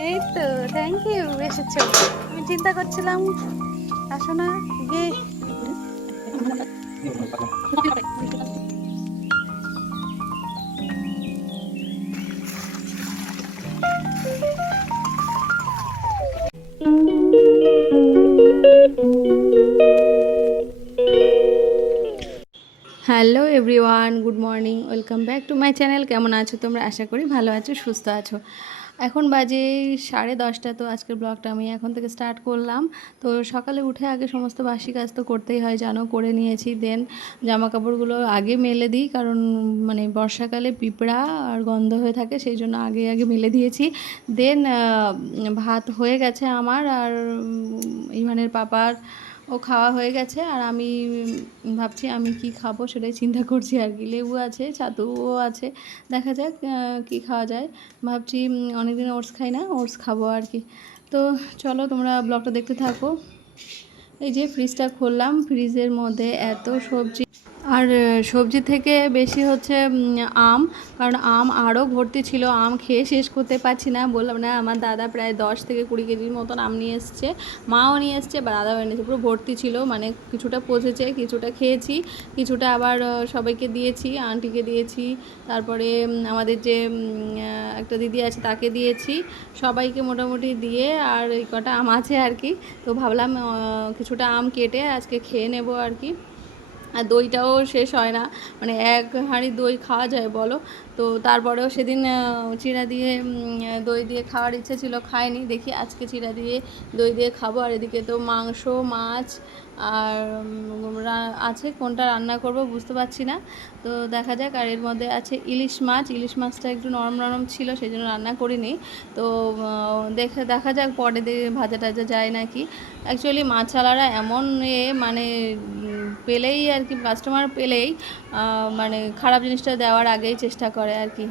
এই তো, thank you, এসেছো। আমি চিন্তা করছিলাম আসো না গিয়ে। Hello everyone, good morning, welcome back to my channel. কেমন আছো তোমরা? আশা করি ভালো আছো, সুস্থ আছো। এখন বাজে 10:30। তো আজকের ব্লগটা আমি এখন থেকে স্টার্ট করলাম। তো সকালে উঠে আগে সমস্ত বাসি কাজ তো করতেই হয়, জানো, করে নিয়েছি। দেন জামা কাপড়গুলো আগে মেলে দিই, কারণ মানে বর্ষাকালে পিঁপড়া আর গন্ধ হয়ে থাকে, সেই জন্য আগে আগে মেলে দিয়েছি। দেন ভাত হয়ে গেছে আমার, আর ইমানের পাপার ও খাওয়া হয়ে গেছে। আর আমি ভাবছি আমি কি খাবো সেটাই চিন্তা করছি আর কি। লেবু আছে, ছাতুও আছে, দেখা যাক কি খাওয়া যায়। ভাবছি অনেকদিন ওটস খাই না, ওটস খাবো আর কি। তো চলো তোমরা ব্লগটা দেখতে থাকো। এই যে ফ্রিজটা খুললাম, ফ্রিজের মধ্যে এত সবজি, আর সবজি থেকে বেশি হচ্ছে আম। কারণ আম আরও ভর্তি ছিল, আম খেয়ে শেষ করতে পারছি না। বললাম না, আমার দাদা প্রায় 10 থেকে 20 কেজির মতন আম নিয়ে এসছে, মাও নিয়ে এসছে বা দাদাও এনেছে, পুরো ভর্তি ছিল। মানে কিছুটা পচেছে, কিছুটা খেয়েছি, কিছুটা আবার সবাইকে দিয়েছি, আন্টিকে দিয়েছি, তারপরে আমাদের যে একটা দিদি আছে তাকে দিয়েছি, সবাইকে মোটামুটি দিয়ে। আর এই কটা আম আছে আর কি। তো ভাবলাম কিছুটা আম কেটে আজকে খেয়ে নেব আর কি। আর দইটাও শেষ হয় না, মানে এক হাঁড়ি দই খাওয়া যায় বলো। তো তারপরেও সেদিন চিড়া দিয়ে দই দিয়ে খাওয়ার ইচ্ছে ছিল, খাইনি। দেখি আজকে চিড়া দিয়ে দই দিয়ে খাবো। আর এদিকে তো মাংস, মাছ আর আছে, কোনটা রান্না করব বুঝতে পারছি না। তো দেখা যাক। আর এর মধ্যে আছে ইলিশ মাছ, ইলিশ মাছটা একটু নরম নরম ছিল, সেই জন্য রান্না করিনি। তো দেখা যাক পরে দিয়ে ভাজা টাজা যায় নাকি। অ্যাকচুয়ালি মাছওয়ালারা এমন মানে পেলেই আর কি, কাস্টমার পেলেই মানে খারাপ জিনিসটা দেওয়ার আগেই চেষ্টা করে আর কি,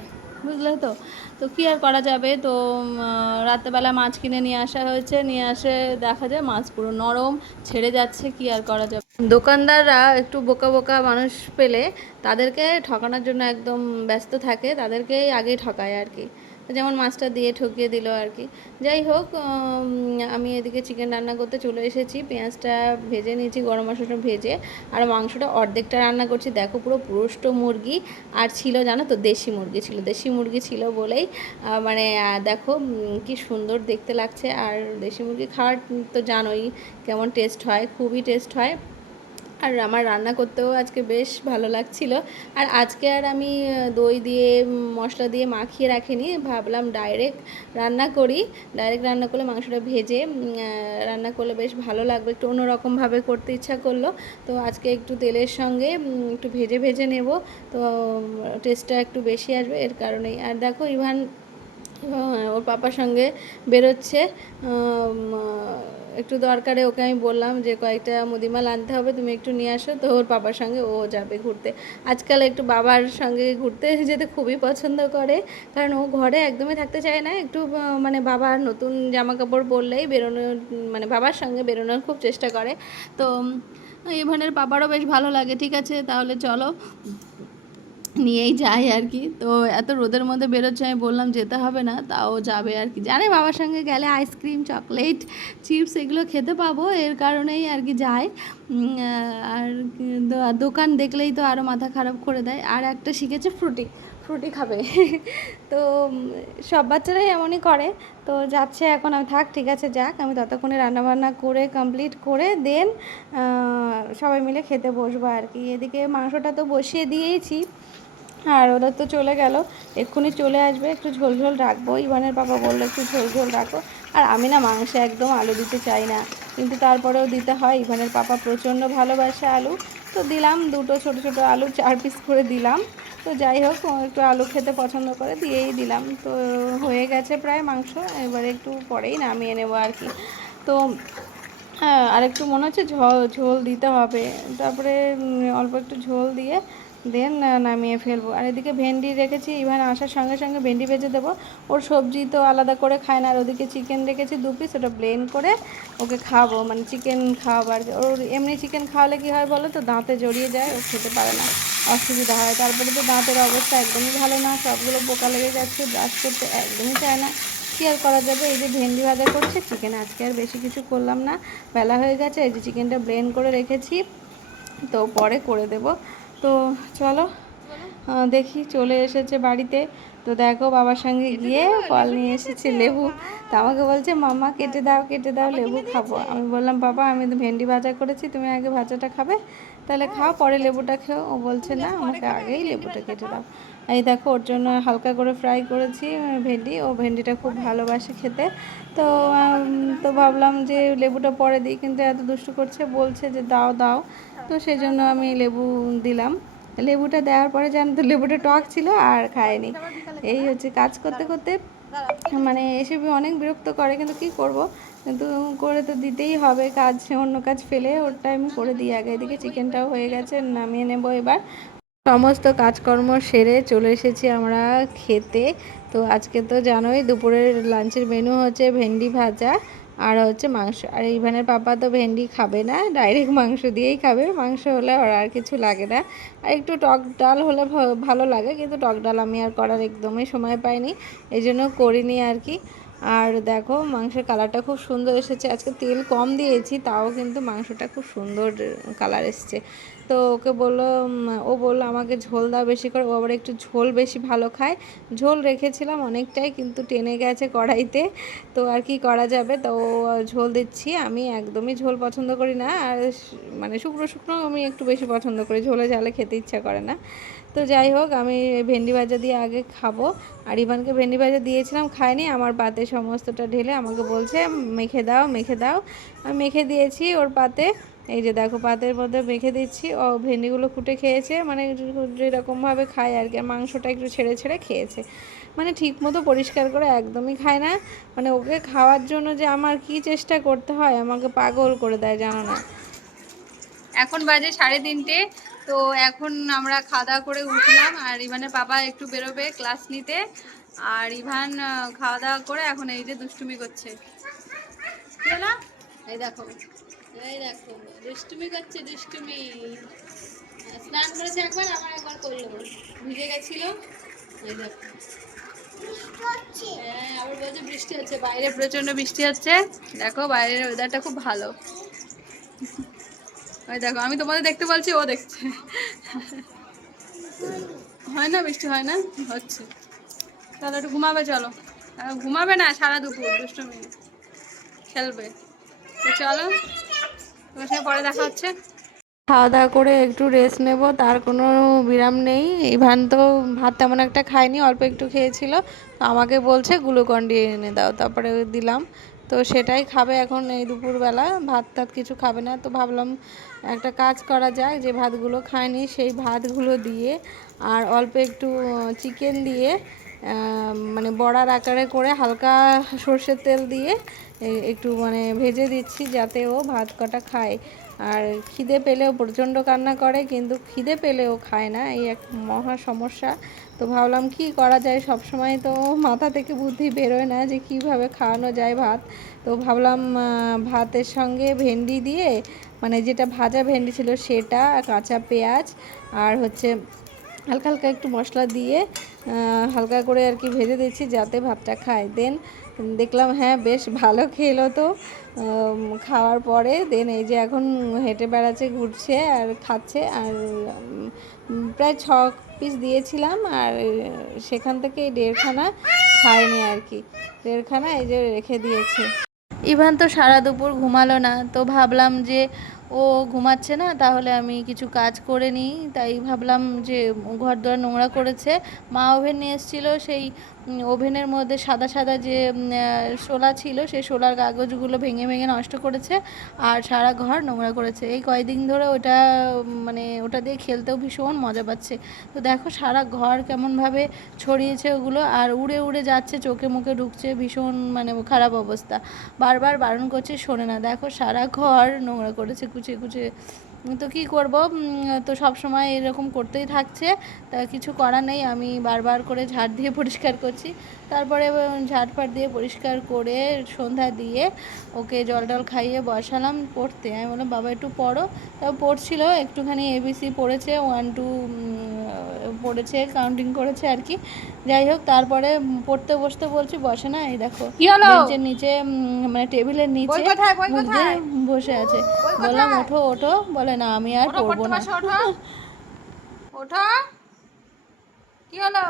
বুঝলে তো। তো কী আর করা যাবে। তো রাত্রেবেলা মাছ কিনে নিয়ে আসা হয়েছে, নিয়ে আসে দেখা যায় মাছ পুরো নরম ছেড়ে যাচ্ছে, কী আর করা যাবে। দোকানদাররা একটু বোকা বোকা মানুষ পেলে তাদেরকে ঠকানোর জন্য একদম ব্যস্ত থাকে, তাদেরকেই আগেই ঠকায় আর কি। যেমন মাছটা দিয়ে ঠকিয়ে দিল আর কি। যাই হোক, আমি এদিকে চিকেন রান্না করতে চলে এসেছি। পেঁয়াজটা ভেজে নিয়েছি, গরম মশলাটা ভেজে। আর মাংসটা অর্ধেকটা রান্না করছি, দেখো পুরো পুরুষ্ট মুরগি। আর ছিল জানো তো, দেশি মুরগি ছিল, দেশি মুরগি ছিল বলেই মানে দেখো কি সুন্দর দেখতে লাগছে। আর দেশি মুরগি খাওয়ার তো জানোই কেমন টেস্ট হয়, খুবই টেস্ট হয়। আর আমার রান্না করতেও আজকে বেশ ভালো লাগছিল। আর আজকে আর আমি দই দিয়ে মশলা দিয়ে মাখিয়ে রাখিনি, ভাবলাম ডাইরেক্ট রান্না করি। ডাইরেক্ট রান্না করলে মাংসটা ভেজে রান্না করলে বেশ ভালো লাগবে, একটু অন্যরকমভাবে করতে ইচ্ছা করলো। তো আজকে একটু তেলের সঙ্গে একটু ভেজে ভেজে নেব, তো টেস্টটা একটু বেশি আসবে এর কারণেই। আর দেখো ইভান ওর পাপার সঙ্গে বেরোচ্ছে একটু দরকারে। ওকে আমি বললাম যে কয়েকটা মুদিমাল আনতে হবে, তুমি একটু নিয়ে আসো। তো ওর বাবার সঙ্গে ও যাবে ঘুরতে। আজকাল একটু বাবার সঙ্গে ঘুরতে যেতে খুবই পছন্দ করে, কারণ ও ঘরে একদমই থাকতে চায় না। একটু মানে বাবার নতুন জামা কাপড় পরলেই বেরোনোর, মানে বাবার সঙ্গে বেরোনোর খুব চেষ্টা করে। তো ইভানের বাবারও বেশ ভালো লাগে। ঠিক আছে তাহলে চলো, নিয়েই যাই আর কি। তো এত রোদের মধ্যে বেরোচ্ছে, আমি বললাম যেতে হবে না, তাও যাবে আর কি। জানে বাবার সঙ্গে গেলে আইসক্রিম, চকলেট, চিপস এগুলো খেতে পাবো, এর কারণেই আর কি যায়। আর দোকান দেখলেই তো আরও মাথা খারাপ করে দেয়। আর একটা শিখেছে ফ্রুটি, ফ্রুটি খাবে। তো সব বাচ্চারাই এমনই করে। তো যাচ্ছে এখন। আমি থাক, ঠিক আছে যাক, আমি ততক্ষণে রান্নাবান্না করে কমপ্লিট করে দেন সবাই মিলে খেতে বসবো আর কি। এদিকে মাংসটা তো বসিয়ে দিয়েইছি, আর ওদের তো চলে গেল, এক্ষুনি চলে আসবে। একটু ঝোল ঝোল রাখবো, ইভানের বাবা বললো একটু ঝোল ঝোল রাখো। আর আমি না মাংসে একদম আলু দিতে চাই না, কিন্তু তারপরেও দিতে হয়। ইভানের পাপা প্রচণ্ড ভালোবাসে আলু, তো দিলাম দুটো ছোটো ছোটো আলু 4 পিস করে দিলাম। তো যাই হোক, ও একটু আলু খেতে পছন্দ করে, দিয়েই দিলাম। তো হয়ে গেছে প্রায় মাংস, এবারে একটু পরেই নামিয়ে নেবো আর কি। তো হ্যাঁ, আর একটু মনে হচ্ছে ঝোল দিতে হবে, তারপরে অল্প একটু ঝোল দিয়ে দেন নামিয়ে ফেলবো। আর এদিকে ভেন্ডি রেখেছি, ইভান আসার সঙ্গে সঙ্গে ভেন্ডি ভেজে দেবো। ওর সবজি তো আলাদা করে খায় না। আর ওদিকে চিকেন রেখেছি 2 পিস, ওটা ব্লেন্ড করে ওকে খাওয়াবো, মানে চিকেন খাওয়াবো আর কি। ওর এমনি চিকেন খাওয়ালে কী হয় বলো তো, দাঁতে জড়িয়ে যায়, ও খেতে পারে না, অসুবিধা হয়। তারপরে তো দাঁতের অবস্থা একদমই ভালো না, সবগুলো পোকা লেগে যাচ্ছে, ব্রাশ করতে একদমই চায় না। কী আর করা যাবে, এই যে ভেন্ডি ভাজা করছে, চিকেন আজকে আর বেশি কিছু করলাম না, বেলা হয়ে গেছে। এই যে চিকেনটা ব্লেন্ড করে রেখেছি, তো পরে করে দেব। তো চলো দেখি, চলে এসেছে বাড়িতে। তো দেখো বাবার সঙ্গে গিয়ে ফল নিয়ে এসেছে, লেবু। তো আমাকে বলছে মাম্মা কেটে দাও লেবু খাবো। আমি বললাম বাবা আমি তো ভেন্ডি ভাজা করেছি, তুমি আগে ভাজাটা খাবে, তাহলে খাও পরে লেবুটা খেও। ও বলছে না আমাকে আগেই লেবুটা কেটে দাও। এই দেখো ওর জন্য হালকা করে ফ্রাই করেছি ভেন্ডি, ও ভেন্ডিটা খুব ভালোবাসে খেতে। তো তো ভাবলাম যে লেবুটা পরে দিই, কিন্তু এত দুষ্টু করছে, বলছে যে দাও দাও, তো সেই জন্য আমি লেবু দিলাম। লেবুটা দেওয়ার পরে জানো তো লেবুটা টক ছিল আর খায়নি। এই হচ্ছে কাজ করতে করতে মানে এসবই অনেক বিরক্ত করে, কিন্তু কি করব, কিন্তু করে তো দিতেই হবে, কাজ অন্য কাজ ফেলে ওরটা আমি করে দিই আগে। এদিকে চিকেনটাও হয়ে গেছে, নামিয়ে নেব এবার। সমস্ত কাজকর্ম সেরে চলে এসেছি আমরা খেতে। তো আজকে তো জানোই দুপুরের লাঞ্চের মেনু হচ্ছে ভেন্ডি ভাজা আর হচ্ছে মাংস। আর ইভানের পাপা তো ভেন্ডি খাবে না, ডাইরেক্ট মাংস দিয়েই খাবে, মাংস হলে ওর আর কিছু লাগে না। আর একটু টক ডাল হলে ভালো লাগে, কিন্তু টক ডাল আমি আর করার একদমই সময় পাইনি, এই জন্য করিনি আর কি। আর দেখো মাংসের কালারটা খুব সুন্দর এসেছে, আজকে তেল কম দিয়েছি তাও কিন্তু মাংসটা খুব সুন্দর কালার এসছে। তো ওকে বললো, ও বললো আমাকে ঝোল দাও বেশি করে, ও আবার একটু ঝোল বেশি ভালো খায়। ঝোল রেখেছিলাম অনেকটাই, কিন্তু টেনে গেছে কড়াইতে, তো আর কি করা যাবে। তো ঝোল দিচ্ছি, আমি একদমই ঝোল পছন্দ করি না, আর মানে শুকনো শুকনো আমি একটু বেশি পছন্দ করি, ঝোলে ঝালে খেতে ইচ্ছা করে না। তো যাই হোক আমি ভেন্ডি ভাজা দিয়ে আগে খাবো। আর ইভানকে ভেন্ডি ভাজা দিয়েছিলাম, খায়নি, আমার পাতে সমস্তটা ঢেলে আমাকে বলছে মেখে দাও মেখে দাও। আমি মেখে দিয়েছি ওর পাতে, এই যে দেখো পাতের মধ্যে মেখে দিচ্ছি। ও ভেন্ডিগুলো কুটে খেয়েছে, মানে যেরকমভাবে খায় আর কি, মাংসটা একটু ছেড়ে ছেড়ে খেয়েছে, মানে ঠিক মতো পরিষ্কার করে একদমই খায় না। মানে ওকে খাওয়ার জন্য যে আমার কি চেষ্টা করতে হয়, আমাকে পাগল করে দেয় জানো না। এখন বাজে 3:30, তো এখন আমরা খাওয়া দাওয়া করে উঠলাম, আর ইভানের বাবা একটু বেরোবে ক্লাস নিতে, আর ইভান খাওয়া দাওয়া করে এখন এই যে দুষ্টুমি করছে। এই দেখো দুষ্টুমি করছে, দুষ্টুমি। স্নান করেছে একবার, আবার একবার করলো, ভিজে গেছিল। এই দেখো হ্যাঁ, আবার বলছে বৃষ্টি হচ্ছে, বাইরে প্রচন্ড বৃষ্টি হচ্ছে। দেখো বাইরের ওয়েদারটা খুব ভালো। ওই দেখো আমি তোমাদের দেখতে বলছি, ও দেখছে। হয় না বৃষ্টি, হয় না, হচ্ছে। তাহলে একটু ঘুমাবে, চলো। ঘুমাবে না, সারা দুপুর দুষ্টুমি খেলবে। তো চলো, তোমার সঙ্গে পরে দেখা হচ্ছে। খাওয়া দাওয়া করে একটু রেস্ট নেব, তার কোনো বিরাম নেই। ইভান তো ভাত তেমন একটা খায়নি, অল্প একটু খেয়েছিল, তো আমাকে বলছে গ্লুকন-ডি এনে দাও, তারপরে দিলাম। তো সেটাই খাবে এখন এই দুপুরবেলা, ভাত টাত কিছু খাবে না। তো ভাবলাম একটা কাজ করা যায়, যে ভাতগুলো খায়নি সেই ভাতগুলো দিয়ে আর অল্প একটু চিকেন দিয়ে মানে বড়ার আকারে করে হালকা সর্ষের তেল দিয়ে একটু মানে ভেজে দিচ্ছি, যাতে ও ভাত কটা খায়। আর খিদে পেলেও প্রচণ্ড কান্না করে, কিন্তু খিদে পেলেও খায় না, এই এক মহা সমস্যা। তো ভাবলাম কি করা যায়, সব সময় তো মাথা থেকে বুদ্ধি বেরোয় না যে কিভাবে খাওয়ানো যায় ভাত। তো ভাবলাম ভাতের সঙ্গে ভেন্ডি দিয়ে, মানে যেটা ভাজা ভেন্ডি ছিল সেটা, কাঁচা পেঁয়াজ আর হচ্ছে হালকা হালকা একটু মশলা দিয়ে হালকা করে আর কি ভেজে দিচ্ছি, যাতে ভাতটা খায়। দেন দেখলাম হ্যাঁ বেশ ভালো খেলো। তো খাওয়ার পরে দেন এই যে এখন হেঁটে বেড়াচ্ছে, ঘুরছে আর খাচ্ছে। আর প্রায় 6 পিস দিয়েছিলাম, আর সেখান থেকে 1.5খানা খায়নি আর কি, 1.5খানা এই যে রেখে দিয়েছে। ইভান তো সারা দুপুর ঘুমালো না, তো ভাবলাম যে ও ঘুমাচ্ছে না, তাহলে আমি কিছু কাজ করে নিই। তাই ভাবলাম যে ঘর দোর নোংরা করেছে, মা ওভেন নিয়ে এসেছিলো, সেই ওভেনের মধ্যে সাদা সাদা যে শোলা ছিল, সেই শোলার কাগজগুলো ভেঙে ভেঙে নষ্ট করেছে, আর সারা ঘর নোংরা করেছে। এই কয়েকদিন ধরে ওটা মানে ওটা দিয়ে খেলতেও ভীষণ মজা পাচ্ছে। তো দেখো সারা ঘর কেমনভাবে ছড়িয়েছে ওগুলো, আর উড়ে উড়ে যাচ্ছে, চোখে মুখে ঢুকছে, ভীষণ মানে খারাপ অবস্থা। বারবার বারণ করছে, শোনে না। দেখো সারা ঘর নোংরা করেছে কুচে কুচে। তো কী করব, তো সব সময় এরকম করতেই থাকছে, তা কিছু করার নেই। আমি বারবার করে ঝাড় দিয়ে পরিষ্কার করছি, তারপরে ঝাড়ফাট দিয়ে পরিষ্কার করে সন্ধ্যা দিয়ে ওকে জল টল খাইয়ে বসালাম পড়তে। আমি বললাম বাবা একটু পড়ো। তাও পড়ছিল, একটুখানি ABC পড়েছে, 1 2 পড়েছে, কাউন্টিং করেছে আর কি। যাই হোক, তারপরে পড়তে বসতে বলছি, বসে না। এই দেখো বেঞ্চের নিচে মানে টেবিলের নিচে মুখ দিয়ে বসে আছে। বললাম ওঠো ওঠো, বলে না আমি আর পড়বো না। ওঠো, কি হলো?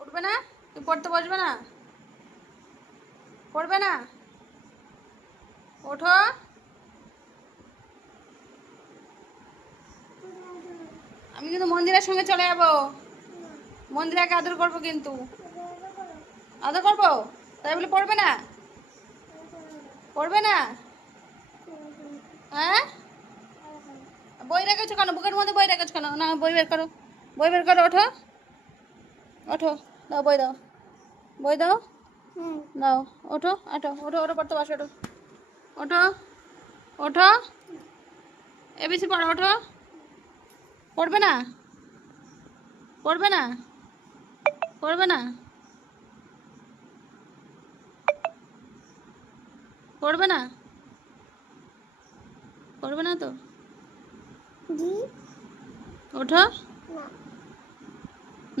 উঠবে না? তুই পড়তে বসবে না? পড়বে না? ওঠো। আমি কিন্তু মন্দিরের সঙ্গে চলে যাবো, মন্দিরাকে আদর করবো, কিন্তু আদর করবো। তাই বলে পড়বে না? পড়বে না? হ্যাঁ, বই রেখেছো কেন? বুকের মধ্যে বই রেখেছো কেন? না, বই বের করো, বই বের করো। ওঠো ওঠো, দাও বই, দাও বই, দাও দাও। ওঠো ওঠো ওঠো ওঠো, পড়তে বসো, ওঠো ওঠো ওঠো, এবিসি পড়ো, ওঠো। পড়বে না? পড়বে না? পড়বে না? পড়বে না? পড়বে না তো? ওঠো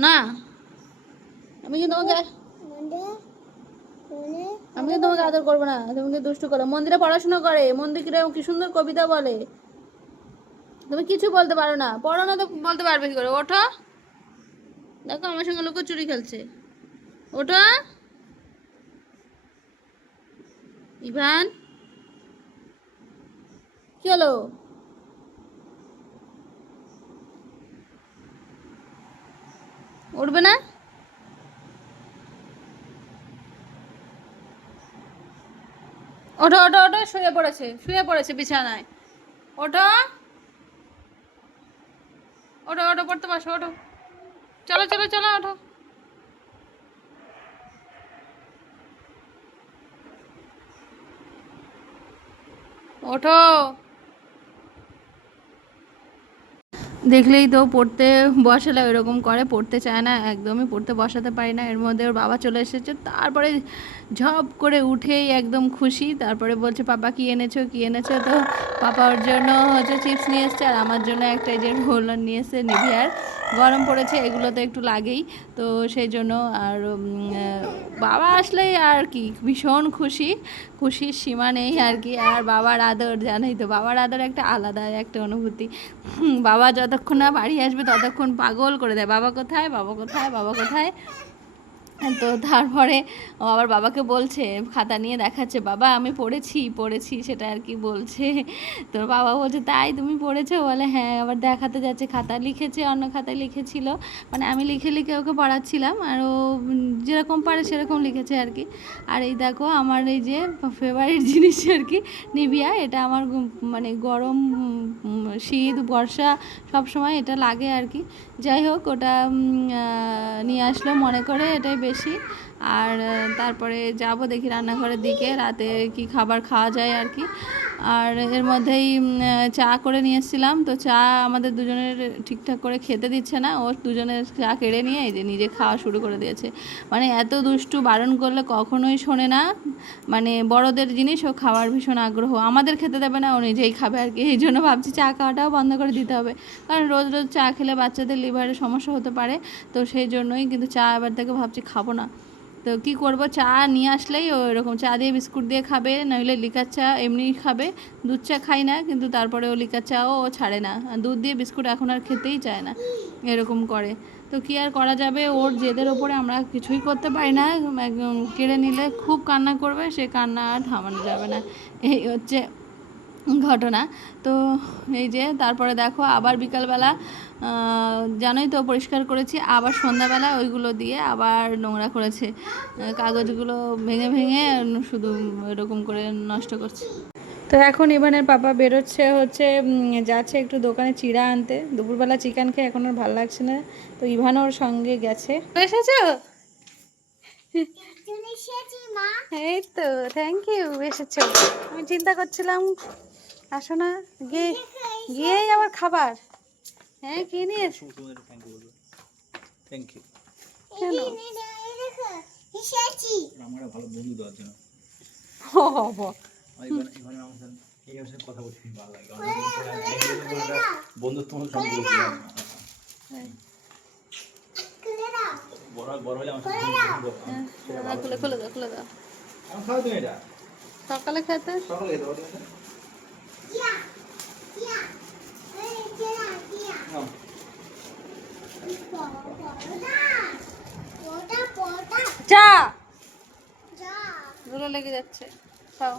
না। আমি কি তোমাকে আদর করবো না? তুমি কি দুষ্টু করো? মন্দিরে পড়াশোনা করে, মন্দিরে কি সুন্দর কবিতা বলে। তুমি কিছু বলতে পারো না, পড়ো না তো বলতে পারবে কি করে? ওঠো, দেখো আমার সঙ্গে লুকোচুরি খেলছে। ওঠো ইভান, কি হলো? উঠবে না? ওঠো ওঠো ওঠো, শুয়ে পড়েছে, শুয়ে পড়েছে বিছানায়। ওঠো ওঠো ওঠো, পড়তে বসো, ওঠো। চলো চলো চলো, ওঠো। ওঠো, দেখলেই তো পড়তে বসালে ওইরকম করে, পড়তে চায় না, একদমই পড়তে বসাতে পারি না। এর মধ্যে ওর বাবা চলে এসেছে, তারপরে ঝপ করে উঠেই একদম খুশি। তারপরে বলছে পাপা কি এনেছো, কি এনেছো? তো পাপা ওর জন্য হচ্ছে চিপস নিয়ে এসছে, আর আমার জন্য একটা এই যে রোলার নিয়ে এসছে নিভিয়ার। গরম পড়েছে, এগুলো তো একটু লাগেই, তো সেই জন্য। আর বাবা আসলেই আর কি ভীষণ খুশি, খুশির সীমা নেই আর কি। আর বাবার আদর, জানোই তো, বাবার আদর একটা আলাদা একটা অনুভূতি। বাবা যতক্ষণ না বাড়ি আসবে ততক্ষণ পাগল করে দেয়, বাবা কোথায়, বাবা কোথায়, বাবা কোথায়। তো তারপরে ও আবার বাবাকে বলছে, খাতা নিয়ে দেখাচ্ছে, বাবা আমি পড়েছি পড়েছি, সেটা আর কি বলছে। তো বাবা বলছে তাই তুমি পড়েছো? বলে হ্যাঁ। আবার দেখাতে যাচ্ছে, খাতা লিখেছে, অন্য খাতায় লিখেছিল, মানে আমি লিখে লিখে ওকে পড়াচ্ছিলাম, আর ও যেরকম পারে সেরকম লিখেছে আর কি। আর এই দেখো আমার এই যে ফেভারিট জিনিস আর কি, নিভিয়া। এটা আমার মানে গরম, শীত, বর্ষা সব সময় এটা লাগে আর কি। যাই হোক, ওটা নিয়ে আসলো মনে করে, এটাই বেশি। আর তারপরে যাব দেখি রান্নাঘরের দিকে, রাতে কি খাবার খাওয়া যায় আর কি। আর এর মধ্যেই চা করে নিয়ে এসেছিলাম, তো চা আমাদের দুজনের ঠিকঠাক করে খেতে দিচ্ছে না, ও দুজনের চা কেড়ে নিয়ে এই যে নিজে খাওয়া শুরু করে দিয়েছে। মানে এত দুষ্টু, বারণ করলে কখনোই শোনে না, মানে বড়দের জিনিস ও খাওয়ার ভীষণ আগ্রহ, আমাদের খেতে দেবে না, ও নিজেই খাবে আর কি। এই জন্য ভাবছি চা খাওয়াটাও বন্ধ করে দিতে হবে, কারণ রোজ রোজ চা খেলে বাচ্চাদের লিভারের সমস্যা হতে পারে। তো সেই জন্যই কিন্তু চা এবার থেকে ভাবছি খাবো না। তো কী করবো, চা নিয়ে আসলেই ও এরকম চা দিয়ে বিস্কুট দিয়ে খাবে, নইলে লিকার চা এমনি খাবে। দুধ চা খাই না, কিন্তু তারপরে ও লিকার চাও ও ছাড়ে না, দুধ দিয়ে বিস্কুট এখন আর খেতেই চায় না, এরকম করে। তো কী আর করা যাবে, ওর জেদের ওপরে আমরা কিছুই করতে পারি না। একদম কেড়ে নিলে খুব কান্না করবে, সে কান্না আর থামানো যাবে না, এই হচ্ছে ঘটনা। তো এই যে তারপরে দেখো আবার বিকালবেলা জানোই তো পরিষ্কার করেছি, আবার সন্ধ্যাবেলা ওইগুলো দিয়ে আবার নোংরা করেছে, কাগজগুলো ভেঙে ভেঙে শুধু এরকম করে নষ্ট করছে। তো এখন ইভানের পাপা বেরোচ্ছে, হচ্ছে যাচ্ছে একটু দোকানে চিড়া আনতে, দুপুরবেলা চিকেন খেয়ে এখন আর ভালো লাগছে না, তো ইভান ওর সঙ্গে গেছে। এসেছো? এই তো, থ্যাংক ইউ, এসেছো। আমি চিন্তা করছিলাম আসো না, গিয়ে গিয়েই আবার খাবার। হ্যাঁ, কি নিয়েছো? Thank you. কেন? আমার ভালো বন্ধু দেওয়ার জন্য। ও বাবা, কথা বলতে ভালো লাগে, বন্ধুত্ব সম্পর্ক। দাদা খুলে খুলে দাও, খুলে দাও। সকালে খেতে চা ধুলো লেগে যাচ্ছে, খাও।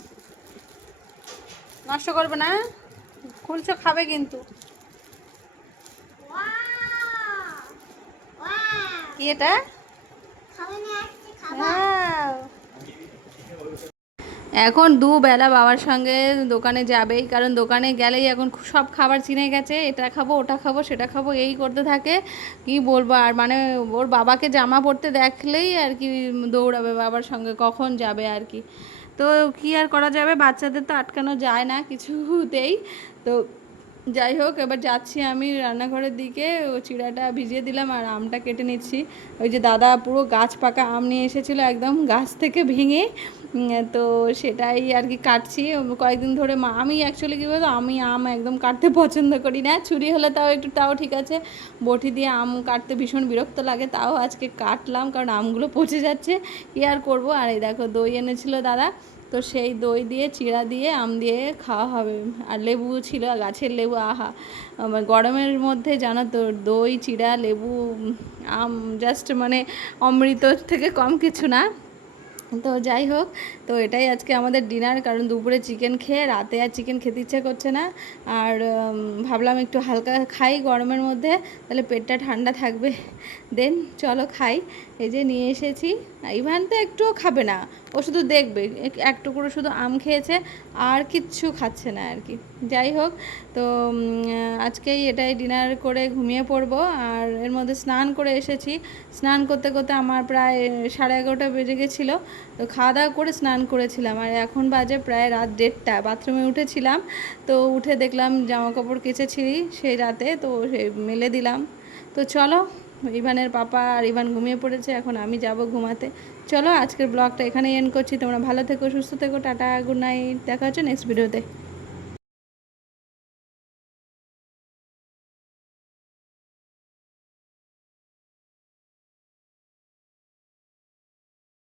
নষ্ট করবে না, খুলছো খাবে কিন্তু। কি এটা? Wow! এখন দুবেলা বাবার সঙ্গে দোকানে যাবেই, কারণ দোকানে গেলেই এখন সব খাবার চিনে গেছে, এটা খাবো ওটা খাবো সেটা খাবো এই করতে থাকে। কি বলবো আর, মানে ওর বাবাকে জামা পরতে দেখলেই আর কি দৌড়াবে বাবার সঙ্গে, কখন যাবে আর কি। তো কি আর করা যাবে, বাচ্চাদের তো আটকানো যায় না কিছুতেই। তো যাই হোক, এবার যাচ্ছি আমি রান্নাঘরের দিকে, ও চিড়াটা ভিজিয়ে দিলাম আর আমটা কেটে নিচ্ছি। ওই যে দাদা পুরো গাছ পাকা আম নিয়ে এসেছিলো একদম গাছ থেকে ভেঙে, তো সেটাই আর কি কাটছি কয়েকদিন ধরে। আমি অ্যাকচুয়ালি কী বলতো, আমি আম একদম কাটতে পছন্দ করি না, ছুরি হলে তাও ঠিক আছে, বটি দিয়ে আম কাটতে ভীষণ বিরক্ত লাগে। তাও আজকে কাটলাম কারণ আমগুলো পচে যাচ্ছে, কী আর করবো। আর এই দেখো দই এনেছিল দাদা, তো সেই দই দিয়ে চিড়া দিয়ে আম দিয়ে খাওয়া হবে। আর লেবু ছিল, গাছের লেবু, আহা গরমের মধ্যে জানো তো দই চিড়া লেবু আম জাস্ট মানে অমৃত থেকে কম কিছু না। তো যাই হোক, তো এটাই আজকে আমাদের ডিনার, কারণ দুপুরে চিকেন খেয়ে রাতে আর চিকেন খেতে ইচ্ছে করছে না। আর ভাবলাম একটু হালকা খাই গরমের মধ্যে, তাহলে পেটটা ঠান্ডা থাকবে। দেন চলো খাই। এই যে নিয়ে এসেছি। ইভান তো একটুও খাবে না, ও শুধু দেখবে, এক টুকরো শুধু আম খেয়েছে, আর কিচ্ছু খাচ্ছে না আর কি। যাই হোক, তো আজকেই এটাই ডিনার করে ঘুমিয়ে পড়বো। আর এর মধ্যে স্নান করে এসেছি, স্নান করতে করতে আমার প্রায় 11:30 বেজে গেছিলো। তো খাওয়া দাওয়া করে স্নান করেছিলাম, আর এখন বাজে প্রায় রাত 1:30। বাথরুমে উঠেছিলাম, তো উঠে দেখলাম জামা কাপড় কেচেছি সেই রাতে, তো সেই মেলে দিলাম। তো চলো, ইভানের পাপা আর ইভান ঘুমিয়ে পড়েছে, এখন আমি যাব ঘুমাতে। চলো আজকের ব্লগটা এখানেই এন্ড করছি। তোমরা ভালো থেকো, সুস্থ থেকো, টাটা, গুড নাইট, দেখা হচ্ছে নেক্সট ভিডিওতে।